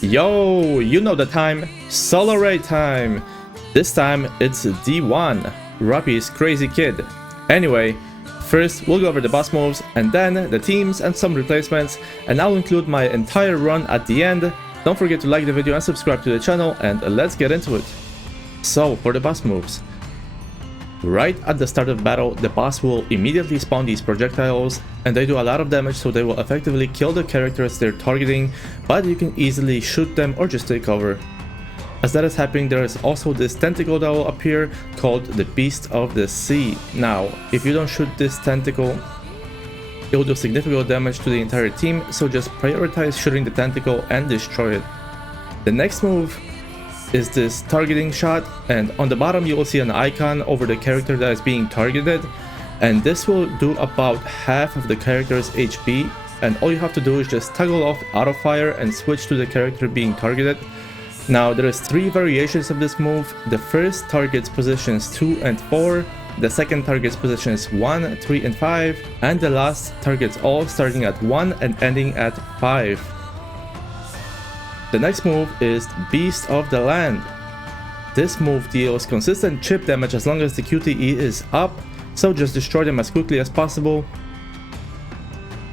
Yo, you know the time, solo raid time. This time it's D1, Ruppy's crazy kid. Anyway, first we'll go over the boss moves and then the teams and some replacements, and I'll include my entire run at the end. Don't forget to like the video and subscribe to the channel, and let's get into it. So for the boss moves. Right at the start of battle, the boss will immediately spawn these projectiles, and they do a lot of damage, so they will effectively kill the characters they're targeting, but you can easily shoot them or just take cover. As that is happening, there is also this tentacle that will appear called the Beast of the Sea. Now, if you don't shoot this tentacle, it will do significant damage to the entire team, so just prioritize shooting the tentacle and destroy it. The next move is this targeting shot, and on the bottom you will see an icon over the character that is being targeted, and this will do about half of the character's HP, and all you have to do is just toggle off auto fire and switch to the character being targeted. Now there is 3 variations of this move. The first targets positions 2 and 4, the second targets positions 1, 3 and 5, and the last targets all starting at 1 and ending at 5. The next move is Beast of the Land. This move deals consistent chip damage as long as the QTE is up, so just destroy them as quickly as possible.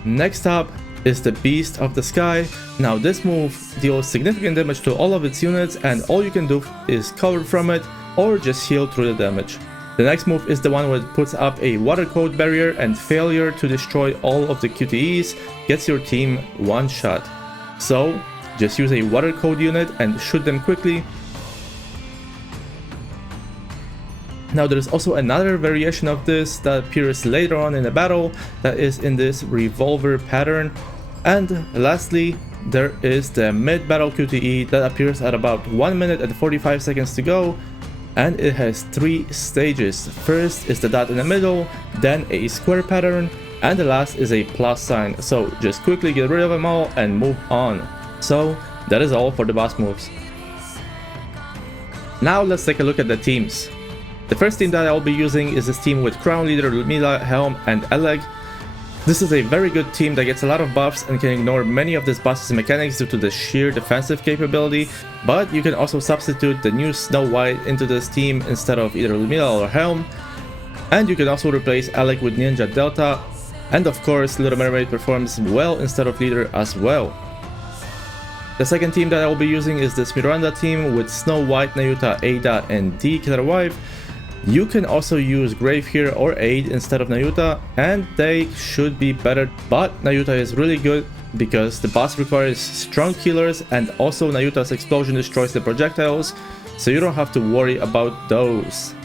Next up is the Beast of the Sky. Now this move deals significant damage to all of its units, and all you can do is cover from it or just heal through the damage. The next move is the one where it puts up a water code barrier, and failure to destroy all of the QTEs gets your team one shot. So just use a water code unit and shoot them quickly. Now there's also another variation of this that appears later on in the battle that is in this revolver pattern. And lastly, there is the mid-battle QTE that appears at about 1 minute and 45 seconds to go, and it has 3 stages. First is the dot in the middle, then a square pattern, and the last is a plus sign. So just quickly get rid of them all and move on. So that is all for the boss moves. Now let's take a look at the teams. The first team that I will be using is this team with Crown Leader Ludmila, Helm and Eleg. This is a very good team that gets a lot of buffs and can ignore many of this boss's mechanics due to the sheer defensive capability, but you can also substitute the new Snow White into this team instead of either Ludmila or Helm, and you can also replace Eleg with Ninja Delta, and of course Little Mermaid performs well instead of Leader as well. The second team that I will be using is this Miranda team with Snow White, Nayuta, Ada and D Killer Wife. You can also use Grave here or Aid instead of Nayuta, and they should be better, but Nayuta is really good because the boss requires strong healers, and also Nayuta's explosion destroys the projectiles, so you don't have to worry about those.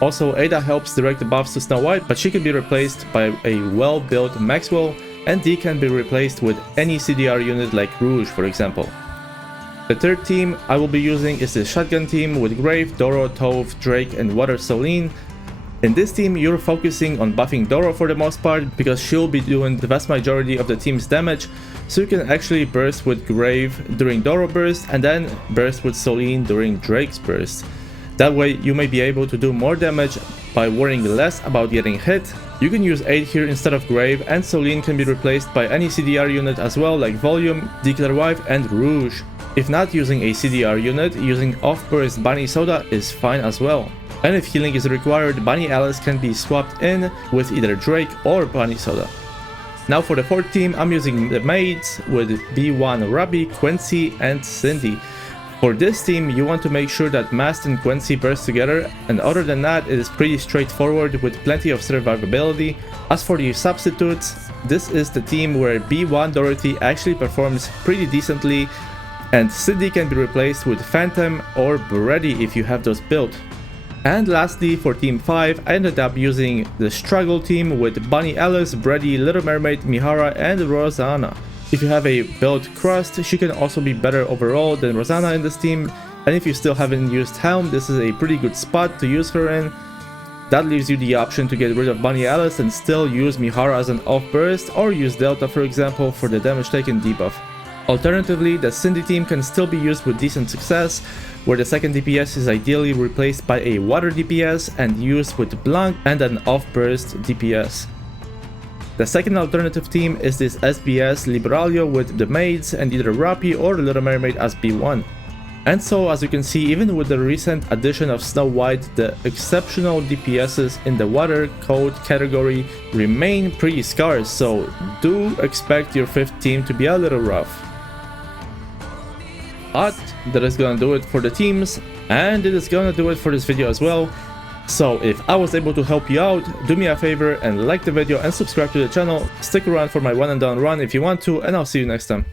Also, Ada helps direct the buffs to Snow White, but she can be replaced by a well-built Maxwell, and D can be replaced with any CDR unit like Rouge, for example. The third team I will be using is the Shotgun team with Grave, Doro, Tove, Drake and Water Celine. In this team you're focusing on buffing Doro for the most part, because she'll be doing the vast majority of the team's damage, so you can actually burst with Grave during Doro burst and then burst with Celine during Drake's burst. That way you may be able to do more damage by worrying less about getting hit. You can use Aid here instead of Grave, and Celine can be replaced by any CDR unit as well, like Volume, Declare Wife and Rouge. If not using a CDR unit, using off-burst Bunny Soda is fine as well. And if healing is required, Bunny Alice can be swapped in with either Drake or Bunny Soda. Now for the fourth team, I'm using the Maids with B1 Ruby, Quincy and Cindy. For this team, you want to make sure that Mast and Quincy burst together, and other than that, it is pretty straightforward with plenty of survivability. As for the substitutes, this is the team where B1 Dorothy actually performs pretty decently, and Cindy can be replaced with Phantom or Brady if you have those built. And lastly, for team 5, I ended up using the Struggle team with Bunny Alice, Brady, Little Mermaid, Mihara and Rosanna. If you have a built Crust, she can also be better overall than Rosanna in this team, and if you still haven't used Helm, this is a pretty good spot to use her in. That leaves you the option to get rid of Bunny Alice and still use Mihara as an off burst, or use Delta for example for the damage taken debuff. Alternatively, the Cindy team can still be used with decent success, where the second DPS is ideally replaced by a water DPS and used with Blanc and an off burst DPS. The second alternative team is this SBS Liberalia with the maids and either Rapi or Little Mermaid as B1. And so, as you can see, even with the recent addition of Snow White, the exceptional DPSs in the water code category remain pretty scarce, so do expect your 5th team to be a little rough. But that is gonna do it for the teams, and it is gonna do it for this video as well. So if I was able to help you out, do me a favor and like the video and subscribe to the channel. Stick around for my one and done run if you want to, and I'll see you next time.